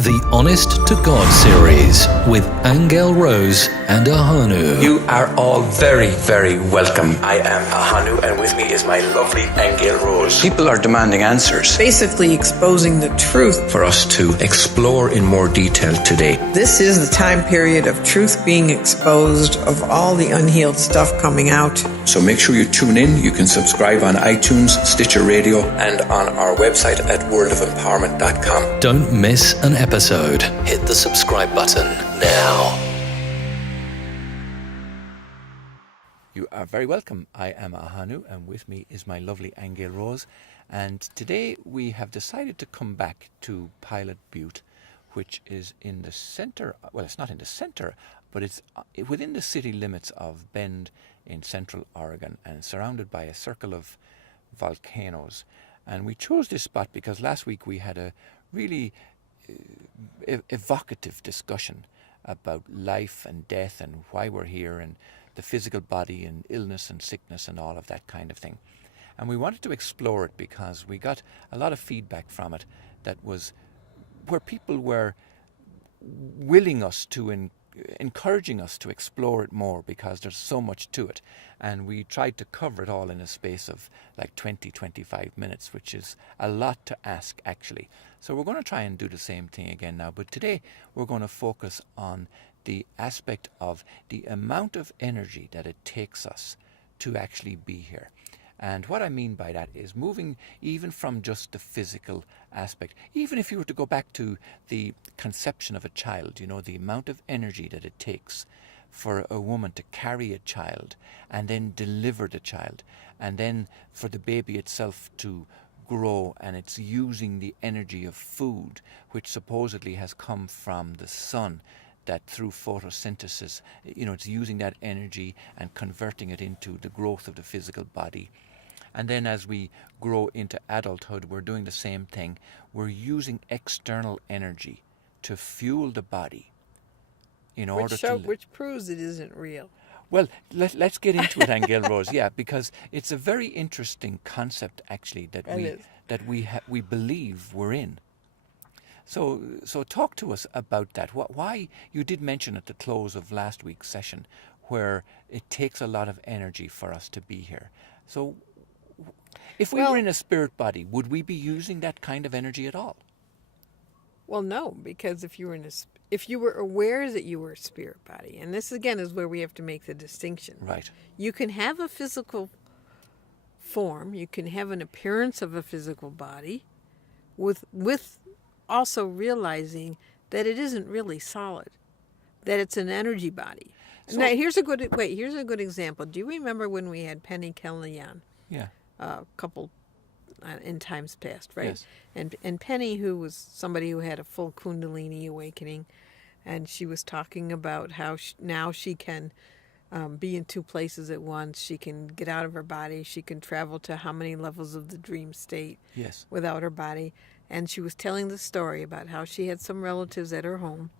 The Honest to God series with Aingeal Rose and Ahonu. You are all very, very welcome. I am Ahonu, and with me is my lovely Aingeal Rose. People are demanding answers. Basically exposing the truth. For us to explore in more detail today. This is the time period of truth being exposed, of all the unhealed stuff coming out. So make sure you tune in. You can subscribe on iTunes, Stitcher Radio, and on our website at worldofempowerment.com. Don't miss an episode. Hit the subscribe button now. You are very welcome. I am Ahonu, and with me is my lovely Aingeal Rose. And today we have decided to come back to Pilot Butte, which is in the centre, well, it's not in the centre, but it's within the city limits of Bend in central Oregon, and surrounded by a circle of volcanoes. And we chose this spot because last week we had a really evocative discussion about life and death and why we're here and the physical body and illness and sickness and all of that kind of thing. And we wanted to explore it because we got a lot of feedback from it that was where people were willing us to encouraging us to explore it more because there's so much to it. And we tried to cover it all in a space of like 20-25 minutes, which is a lot to ask actually. So we're going to try and do the same thing again now, but today we're going to focus on the aspect of the amount of energy that it takes us to actually be here. And what I mean by that is moving even from just the physical aspect. Even if you were to go back to the conception of a child, you know, the amount of energy that it takes for a woman to carry a child and then deliver the child, and then for the baby itself to grow, and it's using the energy of food, which supposedly has come from the sun, that through photosynthesis, you know, it's using that energy and converting it into the growth of the physical body. And then as we grow into adulthood, we're doing the same thing. We're using external energy to fuel the body in order to... Which proves it isn't real. Well, let's get into it, Aingeal Rose. Yeah, because it's a very interesting concept, actually, that we believe we're in. So talk to us about that. Why you did mention at the close of last week's session where it takes a lot of energy for us to be here. So if we were in a spirit body, would we be using that kind of energy at all? Well, no, because if you were aware that you were a spirit body, and this again is where we have to make the distinction. Right. You can have a physical form, you can have an appearance of a physical body, with also realizing that it isn't really solid, that it's an energy body. So, now, here's a good example. Do you remember when we had Penny Kellyan? Yeah. A couple in times past, right? Yes. And Penny, who was somebody who had a full Kundalini awakening, and she was talking about how now she can be in two places at once. She can get out of her body. She can travel to how many levels of the dream state without her body. And she was telling the story about how she had some relatives at her home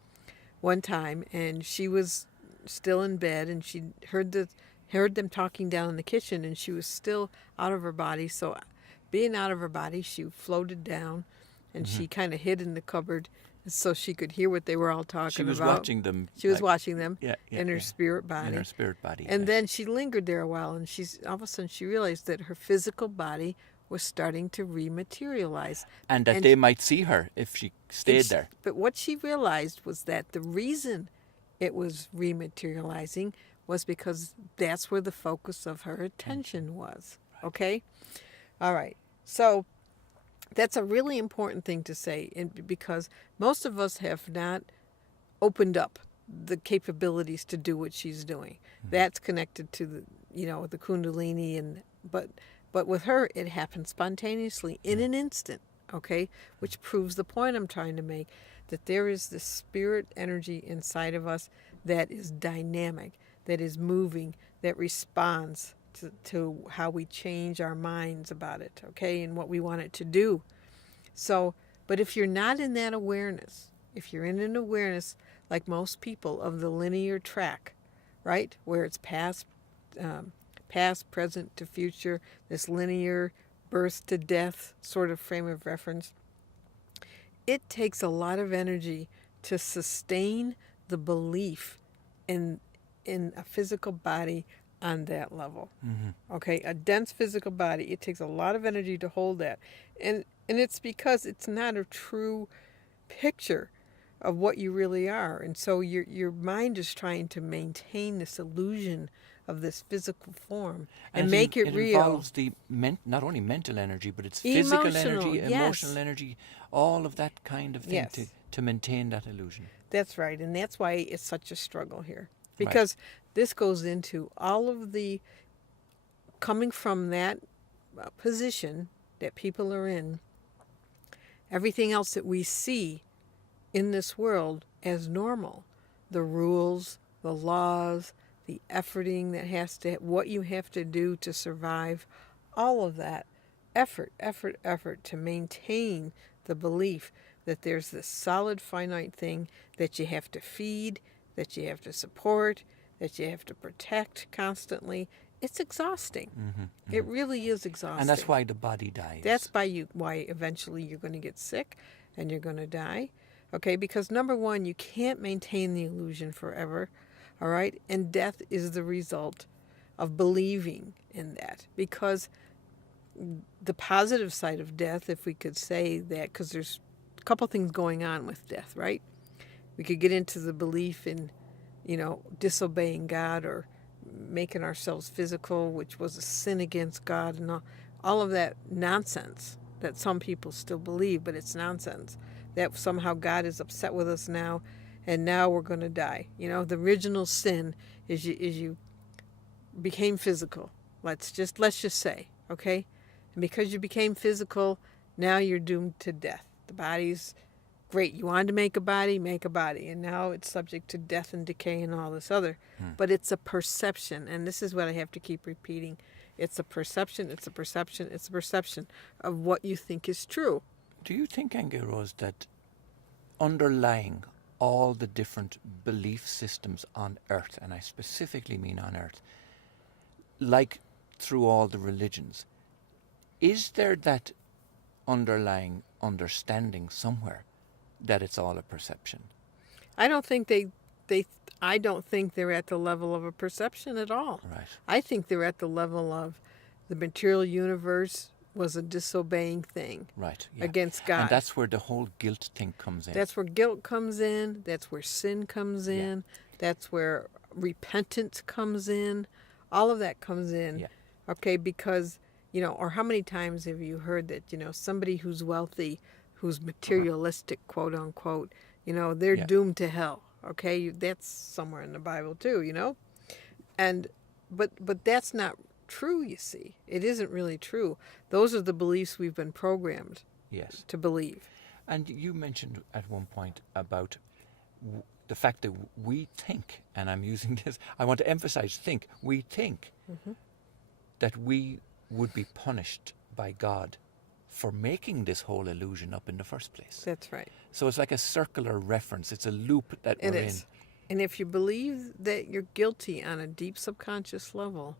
one time, and she was still in bed, and she heard them talking down in the kitchen, and she was still out of her body. So being out of her body, she floated down, and she kind of hid in the cupboard so she could hear what they were all talking about. She was watching them. She was watching them in her spirit body. In her spirit body. And then she lingered there a while, and all of a sudden she realized that her physical body was starting to rematerialize. And that they might see her if she stayed there. But what she realized was that the reason it was rematerializing was because that's where the focus of her attention was. Okay? All right. So that's a really important thing to say, because most of us have not opened up the capabilities to do what she's doing. Mm-hmm. That's connected to the Kundalini, but with her it happened spontaneously in an instant. Okay, which proves the point I'm trying to make, that there is this spirit energy inside of us that is dynamic, that is moving, that responds to how we change our minds about it, okay, and what we want it to do. So, but if you're not in that awareness, if you're in an awareness like most people of the linear track, right, where it's past, present to future, this linear birth to death sort of frame of reference, it takes a lot of energy to sustain the belief in a physical body on that level. Okay, a dense physical body, it takes a lot of energy to hold that. And it's because it's not a true picture of what you really are. And so your mind is trying to maintain this illusion of this physical form and make it real. It involves not only mental energy, but it's physical energy, yes. emotional energy, all of that kind of thing Yes. to maintain that illusion. That's right. And that's why it's such a struggle here. Because this goes into all of the, coming from that position that people are in, everything else that we see in this world as normal, the rules, the laws, the efforting that has to, what you have to do to survive, all of that effort to maintain the belief that there's this solid finite thing that you have to feed, that you have to support, that you have to protect constantly. It's exhausting. It really is exhausting. And that's why the body dies. That's why eventually you're going to get sick and you're going to die. Okay, because number one, you can't maintain the illusion forever. All right, and death is the result of believing in that. Because the positive side of death, if we could say that, because there's a couple things going on with death, right? We could get into the belief in, disobeying God or making ourselves physical, which was a sin against God, and all of that nonsense that some people still believe, but it's nonsense. That somehow God is upset with us now, and now we're going to die. The original sin is you became physical. Let's just say, okay? And because you became physical, now you're doomed to death. The body's great. You wanted to make a body, and now it's subject to death and decay and all this other. But it's a perception, and this is what I have to keep repeating. It's a perception of what you think is true. Do you think, Aingeal Rose, that underlying all the different belief systems on Earth, and I specifically mean on Earth, like through all the religions, is there that underlying understanding somewhere that it's all a perception? I don't think I don't think they're at the level of a perception at all. Right. I think they're at the level of the material universe was a disobeying thing. Right. Yeah. Against God. And that's where the whole guilt thing comes in. That's where guilt comes in. That's where sin comes in. That's where repentance comes in. All of that comes in. Yeah. Okay, because, or how many times have you heard that, somebody who's wealthy, who's materialistic, quote unquote, they're doomed to hell. Okay, that's somewhere in the Bible too, And but that's not true, you see. It isn't really true. Those are the beliefs we've been programmed to believe. And you mentioned at one point about the fact that we think, and I'm using this, I want to emphasize we think that we would be punished by God for making this whole illusion up in the first place. That's right. So it's like a circular reference. It's a loop that we're in. And if you believe that you're guilty on a deep subconscious level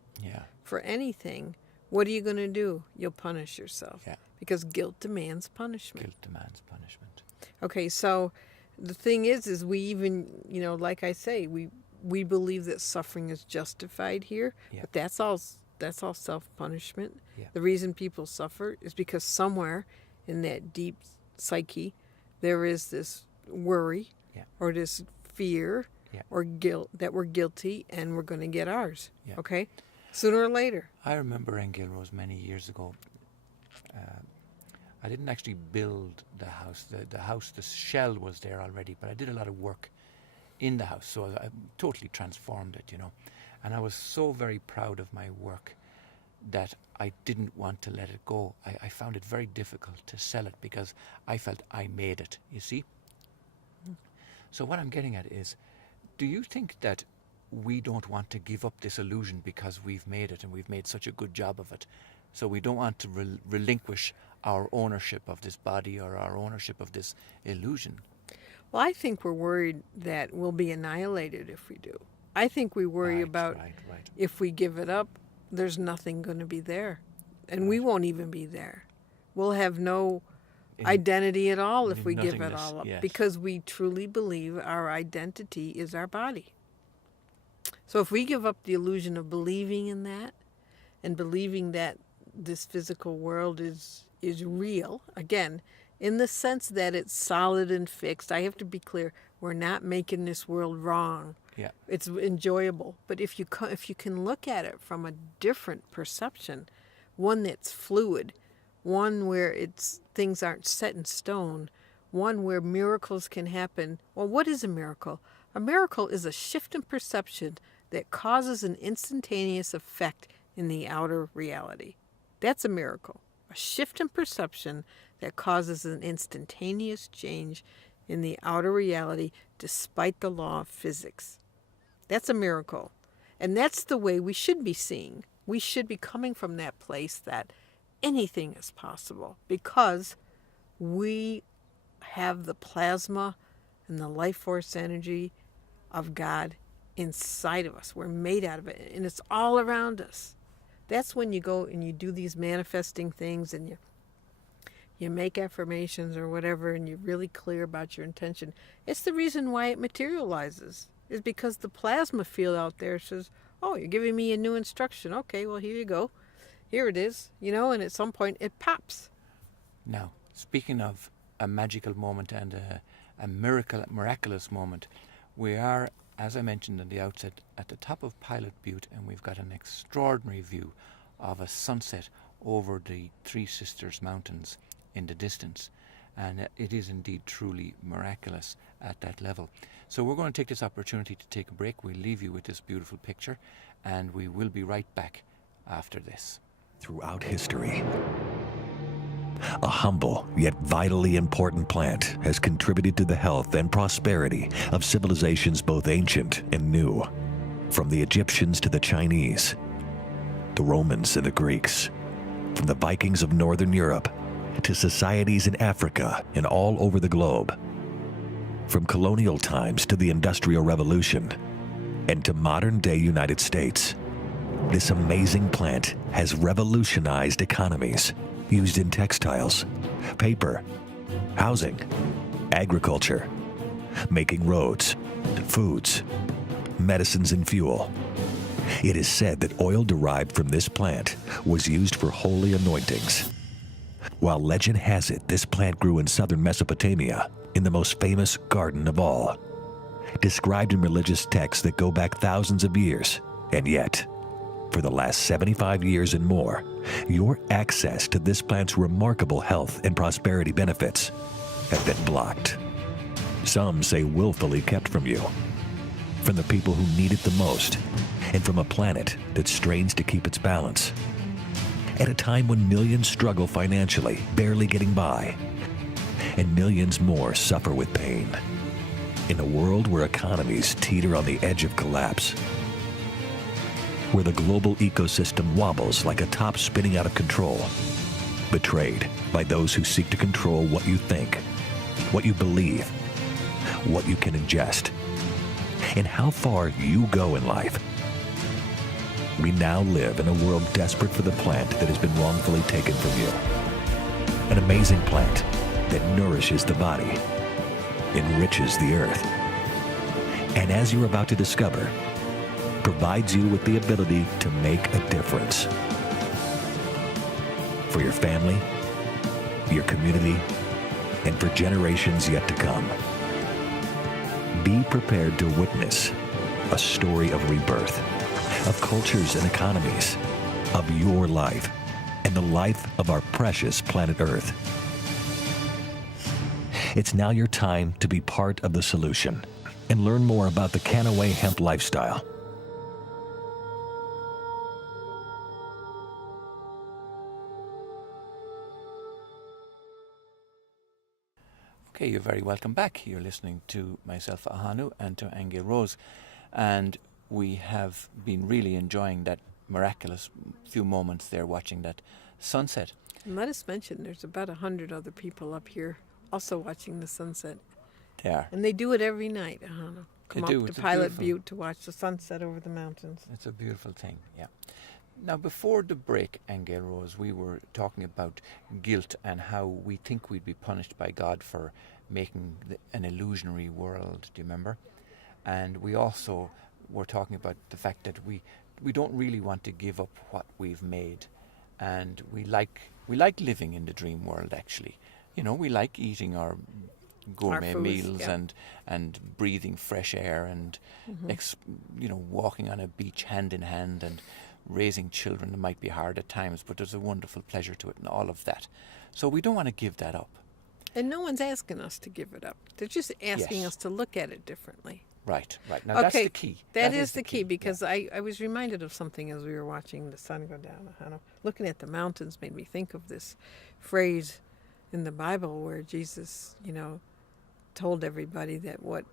for anything, what are you going to do? You'll punish yourself. Yeah. Because guilt demands punishment. Guilt demands punishment. Okay, so the thing is we even, like I say, we believe that suffering is justified here, but that's all self-punishment. Yeah. The reason people suffer is because somewhere in that deep psyche there is this worry or this fear or guilt that we're guilty and we're going to get ours. Yeah. Okay? Sooner or later. I remember, Aingeal Rose, many years ago, I didn't actually build the house. The shell was there already, but I did a lot of work in the house, so I totally transformed it, And I was so very proud of my work that I didn't want to let it go. I found it very difficult to sell it because I felt I made it, you see? So what I'm getting at is, do you think that we don't want to give up this illusion because we've made it and we've made such a good job of it? So we don't want to relinquish our ownership of this body or our ownership of this illusion? Well, I think we're worried that we'll be annihilated if we do. I think we worry about if we give it up, there's nothing going to be there. And we won't even be there. We'll have no identity at all if we give it nothingness, all up. yes. Because we truly believe our identity is our body. So if we give up the illusion of believing in that and believing that this physical world is real, again, in the sense that it's solid and fixed, I have to be clear, we're not making this world wrong. Yeah. It's enjoyable. But if you can look at it from a different perception, one that's fluid, one where things aren't set in stone, one where miracles can happen. Well, what is a miracle? A miracle is a shift in perception that causes an instantaneous effect in the outer reality. That's a miracle. A shift in perception that causes an instantaneous change in the outer reality despite the law of physics. That's a miracle. And that's the way we should be seeing. We should be coming from that place that anything is possible because we have the plasma and the life force energy of God inside of us. We're made out of it, and it's all around us. That's when you go and you do these manifesting things and you make affirmations or whatever, and you're really clear about your intention. It's the reason why it materializes, is because the plasma field out there says, oh, you're giving me a new instruction. Okay, well, here you go. Here it is, and at some point it pops. Now, speaking of a magical moment and a miraculous moment, we are, as I mentioned at the outset, at the top of Pilot Butte, and we've got an extraordinary view of a sunset over the Three Sisters Mountains in the distance. And it is indeed truly miraculous at that level. So we're going to take this opportunity to take a break. We'll leave you with this beautiful picture, and we will be right back after this. Throughout history, a humble yet vitally important plant has contributed to the health and prosperity of civilizations both ancient and new. From the Egyptians to the Chinese, the Romans and the Greeks, from the Vikings of Northern Europe to societies in Africa and all over the globe, from colonial times to the Industrial Revolution, and to modern-day United States, this amazing plant has revolutionized economies, used in textiles, paper, housing, agriculture, making roads, foods, medicines, and fuel. It is said that oil derived from this plant was used for holy anointings. While legend has it this plant grew in southern Mesopotamia, in the most famous garden of all, described in religious texts that go back thousands of years, and yet, for the last 75 years and more, your access to this plant's remarkable health and prosperity benefits have been blocked. Some say willfully kept from you, from the people who need it the most, and from a planet that strains to keep its balance. At a time when millions struggle financially, barely getting by, and millions more suffer with pain. In a world where economies teeter on the edge of collapse, where the global ecosystem wobbles like a top spinning out of control, betrayed by those who seek to control what you think, what you believe, what you can ingest, and how far you go in life. We now live in a world desperate for the plant that has been wrongfully taken from you. An amazing plant that nourishes the body, enriches the earth, and as you're about to discover, provides you with the ability to make a difference. For your family, your community, and for generations yet to come. Be prepared to witness a story of rebirth, of cultures and economies, of your life, and the life of our precious planet Earth. It's now your time to be part of the solution and learn more about the Canaway hemp lifestyle. Okay, you're very welcome back. You're listening to myself, Ahonu, and to Aingeal Rose. And we have been really enjoying that miraculous few moments there watching that sunset. And let us mention there's about 100 other people up here also watching the sunset. They are. And they do it every night, Ahonu. Come They do. up It's to a Pilot beautiful- Butte to watch the sunset over the mountains. It's a beautiful thing, yeah. Now, before the break, Aingeal Rose, we were talking about guilt and how we think we'd be punished by God for making an illusionary world. Do you remember? And we also were talking about the fact that we don't really want to give up what we've made, and we like living in the dream world. Actually, you know, we like eating our gourmet foods, meals yeah. and breathing fresh air and walking on a beach hand in hand and raising children. It might be hard at times, but there's a wonderful pleasure to it and all of that. So we don't want to give that up. And no one's asking us to give it up. They're just asking Yes. us to look at it differently. Right. Now that's the key. That is the key, because yeah. I was reminded of something as we were watching the sun go down. Ahonu. Looking at the mountains made me think of this phrase in the Bible where Jesus, told everybody that what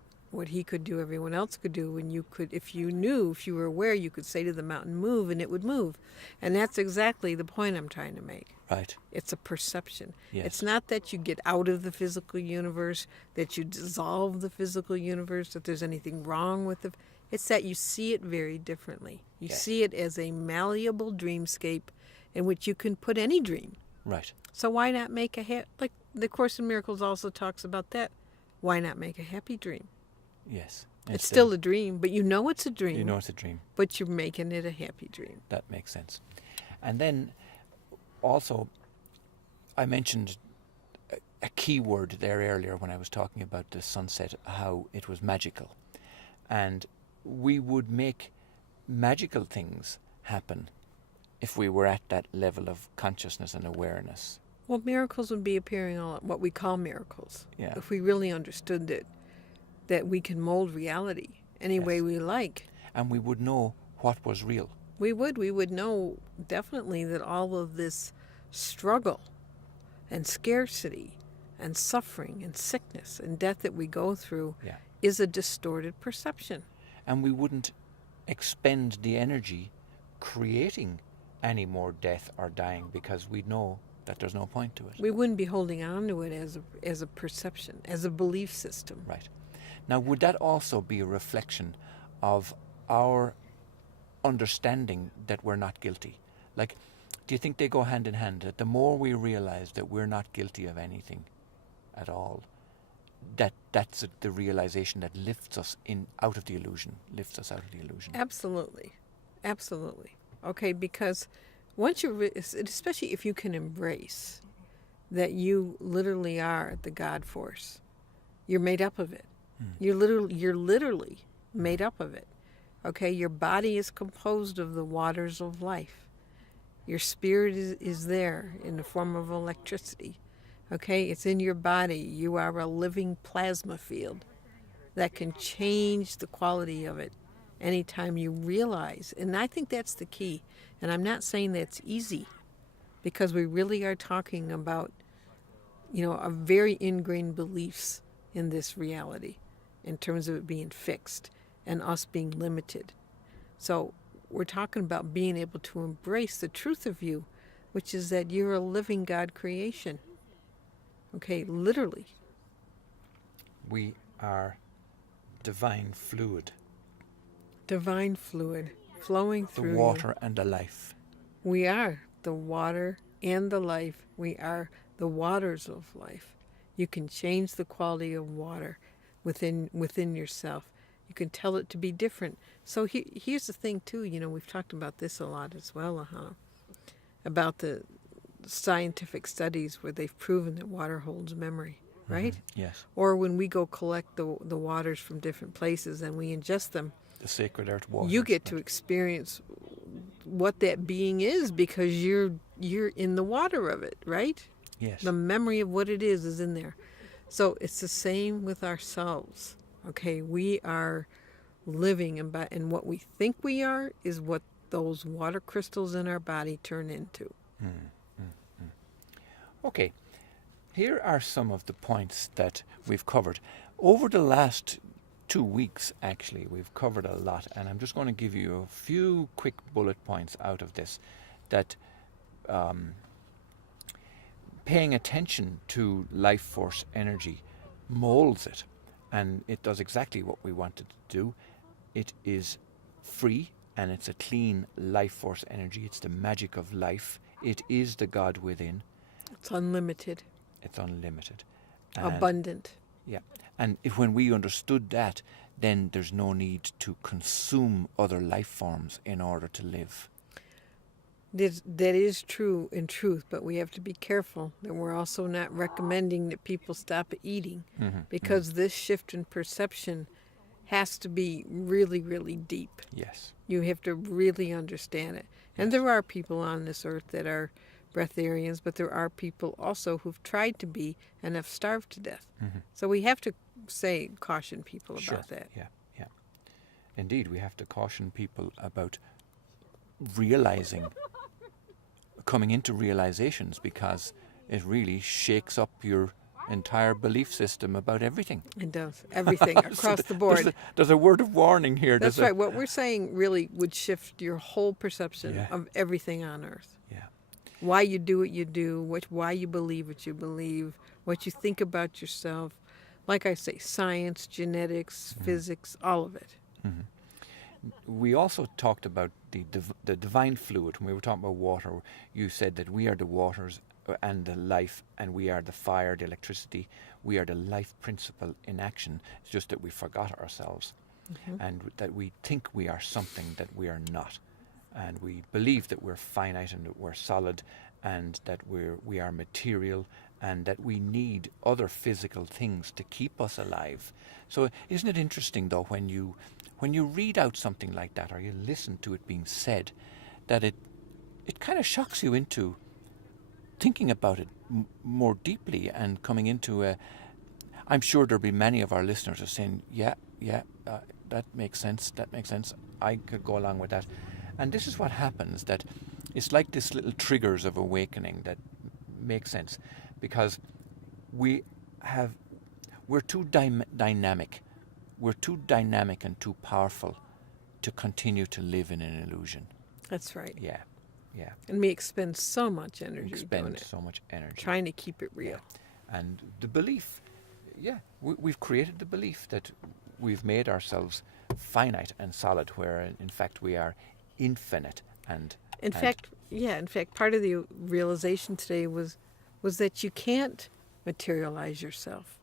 he could do, everyone else could do. When you could, if you were aware, you could say to the mountain, move, and it would move. And that's exactly the point I'm trying to make. Right. It's a perception. Yes. It's not that you get out of the physical universe, that you dissolve the physical universe, that there's anything wrong with it. It's that you see it very differently. You Yes. see it as a malleable dreamscape in which you can put any dream. Right. So why not make like the Course in Miracles also talks about that. Why not make a happy dream? Yes. It's still a dream, but you know it's a dream. You know it's a dream. But you're making it a happy dream. That makes sense. And then also, I mentioned a key word there earlier when I was talking about the sunset, how it was magical. And we would make magical things happen if we were at that level of consciousness and awareness. Well, miracles would be appearing all what we call miracles. Yeah. If we really understood that we can mold reality any Yes. way we like. And we would know what was real. We would know definitely that all of this struggle and scarcity and suffering and sickness and death that we go through Yeah. is a distorted perception. And we wouldn't expend the energy creating any more death or dying because we'd know that there's no point to it. We wouldn't be holding on to it as a perception, as a belief system. Right. Now, would that also be a reflection of our understanding that we're not guilty? Like, do you think they go hand in hand? That the more we realize that we're not guilty of anything at all, that's the realization that lifts us out of the illusion, lifts us out of the illusion. Absolutely. Absolutely. Okay, because once especially if you can embrace that you literally are the God force, you're made up of it. You're literally made up of it. Okay, your body is composed of the waters of life. Your spirit is there in the form of electricity. Okay, it's in your body. You are a living plasma field that can change the quality of it anytime you realize. And I think that's the key. And I'm not saying that's easy, because we really are talking about, a very ingrained beliefs in this reality in terms of it being fixed and us being limited. So we're talking about being able to embrace the truth of you, which is that you're a living God creation. Okay, literally. We are divine fluid, Divine fluid flowing the through water and the life. you. We are the water and the life. We are the waters of life. You can change the quality of water within yourself. You can tell it to be different. So here's the thing too, we've talked about this a lot as well, about the scientific studies where they've proven that water holds memory, right? Yes. Or when we go collect the waters from different places and we ingest them, The sacred earth water. you get to experience what that being is, because you're in the water of it, right? Yes. The memory of what it is in there. So it's the same with ourselves. Okay, we are living, and what we think we are is what those water crystals in our body turn into. Okay, here are some of the points that we've covered. Over the last 2 weeks, actually, we've covered a lot, and I'm just going to give you a few quick bullet points out of this. That paying attention to life force energy molds it, and it does exactly what we want it to do. It is free and it's a clean life force energy. It's the magic of life. It is the God within. It's unlimited, It's unlimited. abundant. Yeah. And when we understood that, then there's no need to consume other life forms in order to live. That is true in truth, but we have to be careful that we're also not recommending that people stop eating, because this shift in perception has to be really, really deep. Yes. You have to really understand it. And there are people on this earth that are breatharians, but there are people also who've tried to be and have starved to death. So we have to caution people about that. Yeah, yeah. Indeed, we have to caution people about realizing, coming into realizations, because it really shakes up your entire belief system about everything. It does. Everything across the board. There's a word of warning here. That's right. What we're saying really would shift your whole perception Yeah. of everything on earth. Yeah. Why you do what you do, why you believe what you believe, what you think about yourself. Like I say, science, genetics, physics, all of it. We also talked about the divine fluid. When we were talking about water, you said that we are the waters and the life, and we are the fire, the electricity. We are the life principle in action. It's just that we forgot ourselves, and that we think we are something that we are not. And we believe that we're finite and that we're solid, and that we are material, and that we need other physical things to keep us alive. So isn't it interesting, though, when you read out something like that, or you listen to it being said, that it kind of shocks you into thinking about it more deeply and coming into a... I'm sure there'll be many of our listeners are saying, that makes sense, I could go along with that. And this is what happens, that it's like this little triggers of awakening that make sense, because we're too dynamic. We're too dynamic and too powerful to continue to live in an illusion. That's right. Yeah, yeah. And we expend so much energy doing Expend it, so much energy. trying to keep it real. Yeah. And the belief, we've created the belief that we've made ourselves finite and solid, where in fact we are infinite and... In fact, part of the realization today was that you can't materialize yourself.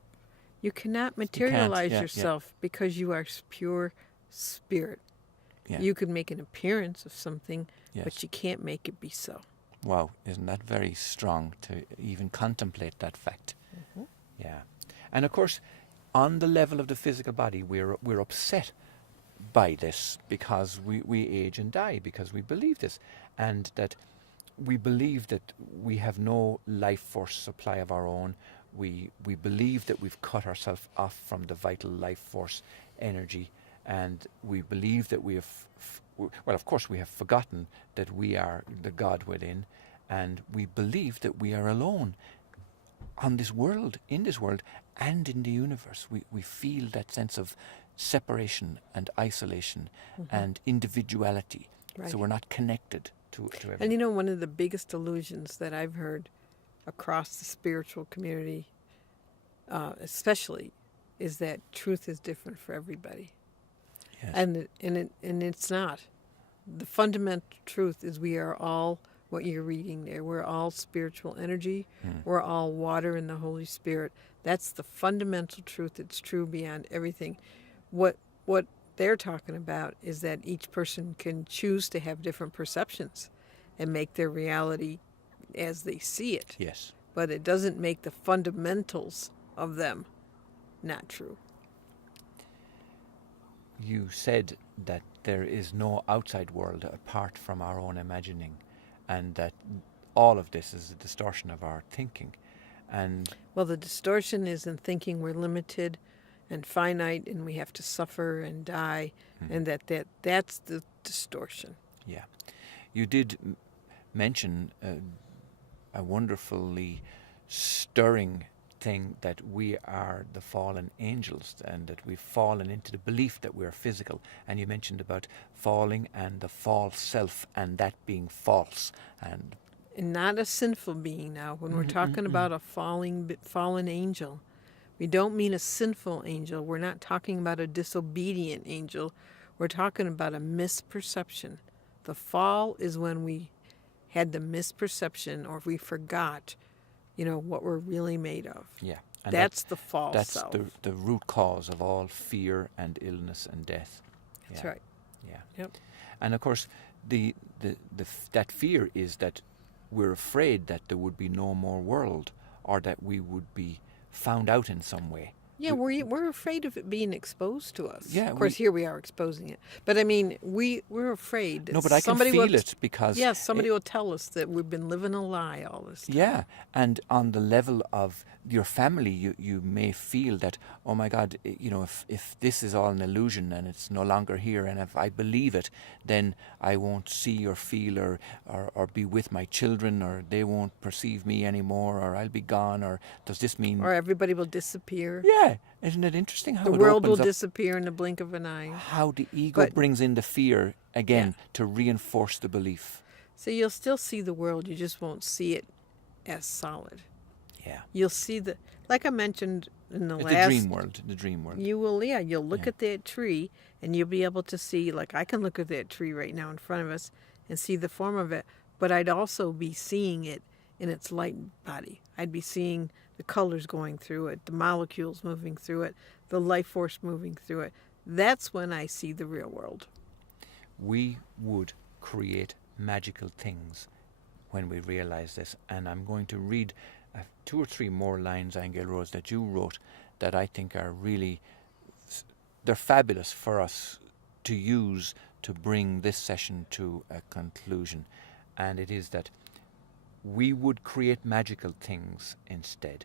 You cannot materialize yourself because you are pure spirit. Yeah. You could make an appearance of something, Yes. but you can't make it be so. Wow, isn't that very strong to even contemplate that fact? Yeah. And of course, on the level of the physical body, we're upset by this, because we age and die, because we believe this, and that we believe that we have no life force supply of our own. We believe that we've cut ourselves off from the vital life force energy, and we believe that we have, of course we have forgotten that we are the God within, and we believe that we are alone on this world, in this world, and in the universe. We feel that sense of separation and isolation and individuality. Right. So we're not connected to everything. And you know, one of the biggest illusions that I've heard across the spiritual community, especially, is that truth is different for everybody. Yes. And it's not. The fundamental truth is we are all what you're reading there. We're all spiritual energy. We're all water in the Holy Spirit. That's the fundamental truth. It's true beyond everything. What they're talking about is that each person can choose to have different perceptions and make their reality as they see it. Yes. But it doesn't make the fundamentals of them not true. You said that there is no outside world apart from our own imagining, and that all of this is a distortion of our thinking. And Well, the distortion is in thinking we're limited and finite and we have to suffer and die, and that's the distortion. yeah, you did mention a wonderfully stirring thing, that we are the fallen angels, and that we've fallen into the belief that we're physical. And you mentioned about falling and the false self, and that being false. And not a sinful being now. When we're talking about a fallen angel, we don't mean a sinful angel. We're not talking about a disobedient angel. We're talking about a misperception. The fall is when we had the misperception, or we forgot, what we're really made of. Yeah. And That's the false that's self. the root cause of all fear and illness and death. That's Yeah. right. Yeah. Yep. And of course, that fear is that we're afraid that there would be no more world, or that we would be found out in some way. Yeah, we're afraid of it being exposed to us. Yeah, Of course, here we are exposing it. But I mean, we're afraid that No, but I can somebody feel will, it because yes, somebody will tell us that we've been living a lie all this time. Yeah, and on the level of your family, you may feel that, oh my God, if this is all an illusion and it's no longer here, and if I believe it, then I won't see or feel or be with my children, or they won't perceive me anymore, or I'll be gone, or does this mean... Or everybody will disappear. Yeah, isn't it interesting how The it world will opens up disappear in the blink of an eye. how the ego But- brings in the fear again to reinforce the belief. So you'll still see the world, you just won't see it as solid. Yeah. You'll see like I mentioned in the It's last... the dream world. You'll look at that tree and you'll be able to see, like I can look at that tree right now in front of us and see the form of it, but I'd also be seeing it in its light body. I'd be seeing the colors going through it, the molecules moving through it, the life force moving through it. That's when I see the real world. We would create magical things when we realize this. And I'm going to read 2 or 3 more lines, Aingeal Rose, that you wrote that I think are really, they're fabulous for us to use to bring this session to a conclusion. And it is that we would create magical things instead.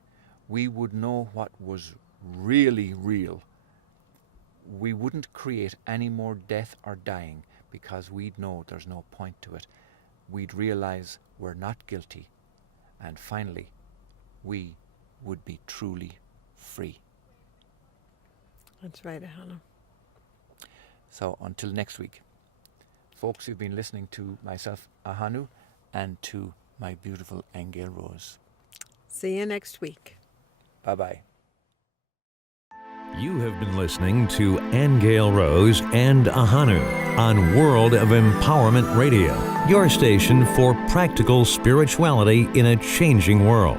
We would know what was really real. We wouldn't create any more death or dying because we'd know there's no point to it. We'd realize we're not guilty. And finally, we would be truly free. That's right, Ahonu. So until next week, folks, you've been listening to myself, Ahonu, and to my beautiful Aingeal Rose. See you next week. Bye-bye. You have been listening to Aingeal Rose and Ahonu on World of Empowerment Radio, your station for practical spirituality in a changing world.